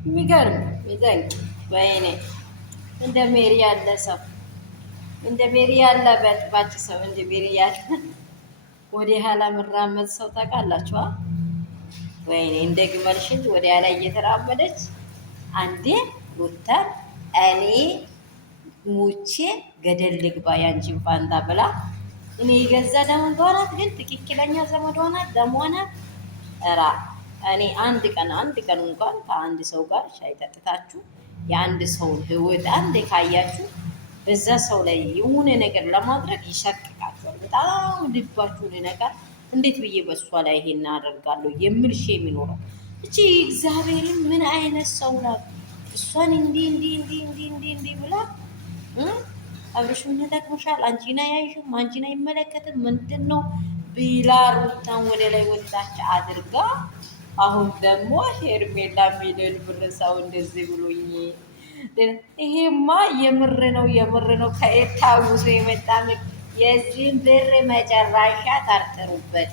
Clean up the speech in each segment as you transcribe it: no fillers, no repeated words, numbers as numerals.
የሚገርም የሚደንቅ ወይኔ እንደ ሜሪ ያለ ሰው እንደ ሜሪ ያለ በጥባጭ ሰው እንደ ሜሪ ያለ ወደ ኋላ መራመድ ሰው ታውቃላችኋ? ወይኔ እንደ ግመል ሽንት ወደ ኋላ እየተራመደች አንዴ ሩታን እኔ ሙቼ ገደል ልግባ ያንቺን ፋንታ ብላ እኔ የገዛ ዘመድ ሆናት፣ ግን ትክክለኛ ዘመድ ሆናት ደሞናት እራ እኔ አንድ ቀን እንኳን ከአንድ ሰው ጋር ሻይ ጠጥታችሁ የአንድ ሰውን ህይወት አንድ ካያችሁ በዛ ሰው ላይ የሆነ ነገር ለማድረግ ይሸቅቃችኋል። በጣም ልባችሁን ይነካል። እንዴት ብዬ በእሷ ላይ ይሄን አደርጋለሁ የሚል ሼ የሚኖረው እቺ እግዚአብሔርን ምን አይነት ሰው ናት? እሷን እንዲህ ብላ አብረሽ ምን ተጠቅመሻል? አንቺን አያይሽም፣ አንቺን አይመለከትም ምንድን ነው ቢላ ሩታን ወደ ላይ ወጣች አድርጋ አሁን ደግሞ ሄርሜላ ሚሊዮን ብር ሰው እንደዚህ ብሎኝ፣ ይሄማ የምር ነው ከኤርታውሶ የመጣ የዚህን ብር መጨረሻ ታርጥሩበት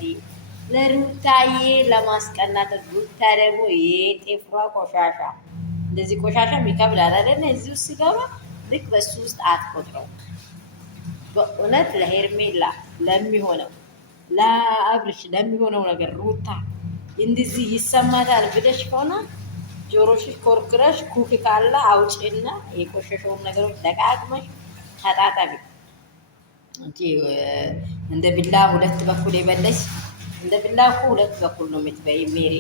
ለሩታዬ ለማስቀናት። ሩታ ደግሞ የጤፍሯ ቆሻሻ እንደዚህ ቆሻሻ የሚከብድ አላለን። እዚህ ውስጥ ሲገባ ልክ በሱ ውስጥ አትቆጥረው። በእውነት ለሄርሜላ ለሚሆነው ለአብርሽ ለሚሆነው ነገር ሩታ እንደዚህ ይሰማታል ብለሽ ከሆነ ጆሮሽሽ ኮርክረሽ ኩክ ካለ አውጪና የቆሸሸውን ነገሮች ደቃቅመሽ ተጣጣቢ። እንደ ቢላ ሁለት በኩል የበለሽ እንደ ቢላ እኮ ሁለት በኩል ነው የምትበይ ሜሪ።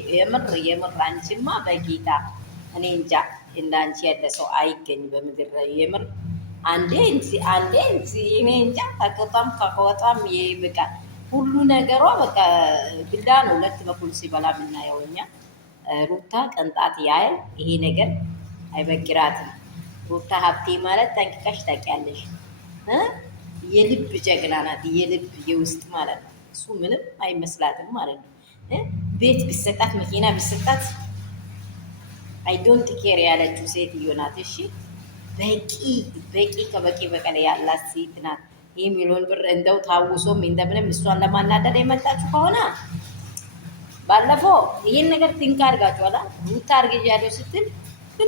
የምር አንቺማ በጌታ እኔ እንጃ እንዳንቺ ያለ ሰው አይገኝ በምድር ላይ የምር። አንዴ እኔ እንጃ ከቆጣም ከቆጣም ይብቃል። ሁሉ ነገሯ በቃ ቢላ ነው ሁለት በኩል ሲበላ የምናየው እኛ። ሩታ ቅንጣት ያህል ይሄ ነገር አይበግራትም። ሩታ ሀብቴ ማለት ጠንቅቀሽ ታውቂያለሽ። የልብ ጀግና ናት፣ የልብ የውስጥ ማለት ነው። እሱ ምንም አይመስላትም ማለት ነው። ቤት ቢሰጣት መኪና ቢሰጣት አይ ዶንት ኬር ያለችው ሴትዮ ናት። እሺ በቂ ከበቂ በቀለ ያላት ሴት ናት። ይህ ሚሊዮን ብር እንደው ታውሶም እንደምንም እሷን ለማናደድ የመጣችሁ ከሆነ ባለፈው ይህን ነገር ትንካ አድርጋችኋላ። ሩታ አርግጅ ያለው ስትል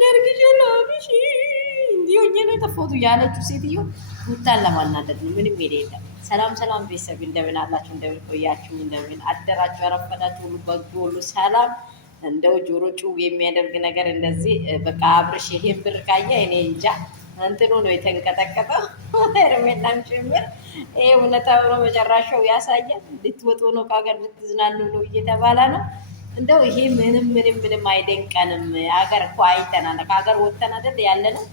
እርግጅ ላብሽ እንዲሆኝ ነው የጠፋሁት ያለችው ሴትዮ ሩታን ለማናደድ ነው። ምንም የለም። ሰላም ቤተሰብ እንደምን አላችሁ? እንደምን ቆያችሁ? እንደምን አደራችሁ? ያረፈዳችሁ ሁሉ በጎ ሁሉ ሰላም። እንደው ጆሮ ጭው የሚያደርግ ነገር እንደዚህ በቃ አብርሽ ይሄን ብር ካየ እኔ እንጃ እንትኑ ነው የተንቀጠቀጠው። ሄርሜላም ጭምር ይሄ እውነታ ብሎ መጨረሻው ያሳያል። ልትወጡ ነው ከሀገር ልትዝናኑ ነው እየተባለ ነው። እንደው ይሄ ምንም አይደንቀንም። ሀገር እኮ አይተናል። ከሀገር ወጥተን አይደል ያለ ነው።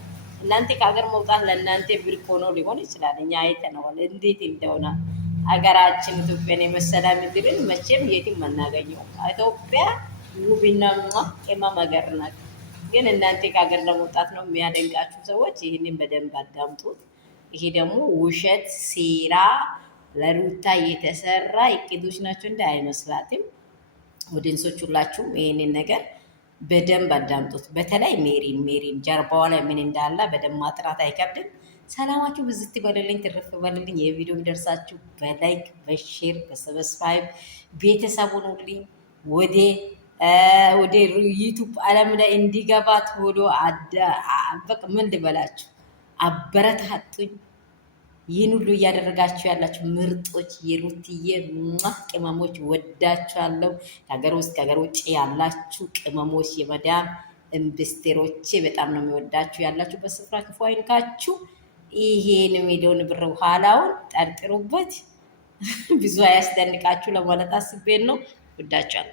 እናንተ ከሀገር መውጣት ለእናንተ ብርቅ ሆኖ ሊሆን ይችላል። እኛ አይተነዋል እንዴት እንደሆነ። ሀገራችን ኢትዮጵያን የመሰለ ምድርን መቼም የትም አናገኘው። ኢትዮጵያ ውብና ቅመም ሀገር ናት። ግን እናንተ ከሀገር ለመውጣት ነው የሚያደንቃችሁ ሰዎች ይህንን በደንብ አዳምጡት። ይሄ ደግሞ ውሸት ሴራ ለሩታ የተሰራ እቅዶች ናቸው እንደ አይመስላትም። ወደንሶች ሁላችሁም ይህንን ነገር በደንብ አዳምጡት። በተለይ ሜሪን ጀርባዋ ላይ ምን እንዳለ በደንብ ማጥራት አይከብድም። ሰላማችሁ ብዝት ይበልልኝ፣ ትርፍ ይበልልኝ። የቪዲዮ ደርሳችሁ በላይክ በሼር በሰብስክራይብ ቤተሰቡን ሁሉኝ ወደ ዩቱብ ዓለም ላይ እንዲገባ ቶሎ በቃ ምን ልበላችሁ አበረታቱኝ። ይህን ሁሉ እያደረጋችሁ ያላችሁ ምርጦች የሩትዬ ቅመሞች ወዳችኋለሁ። ከሀገር ውስጥ ከሀገር ውጭ ያላችሁ ቅመሞች የመዳም ኢንቨስተሮቼ በጣም ነው የሚወዳችሁ። ያላችሁ በስፍራ ክፉ አይንካችሁ። ይሄን ሚሊዮን ብር ኋላውን ጠርጥሩበት። ብዙ አያስደንቃችሁ ለማለት አስቤን ነው። ወዳችኋለሁ።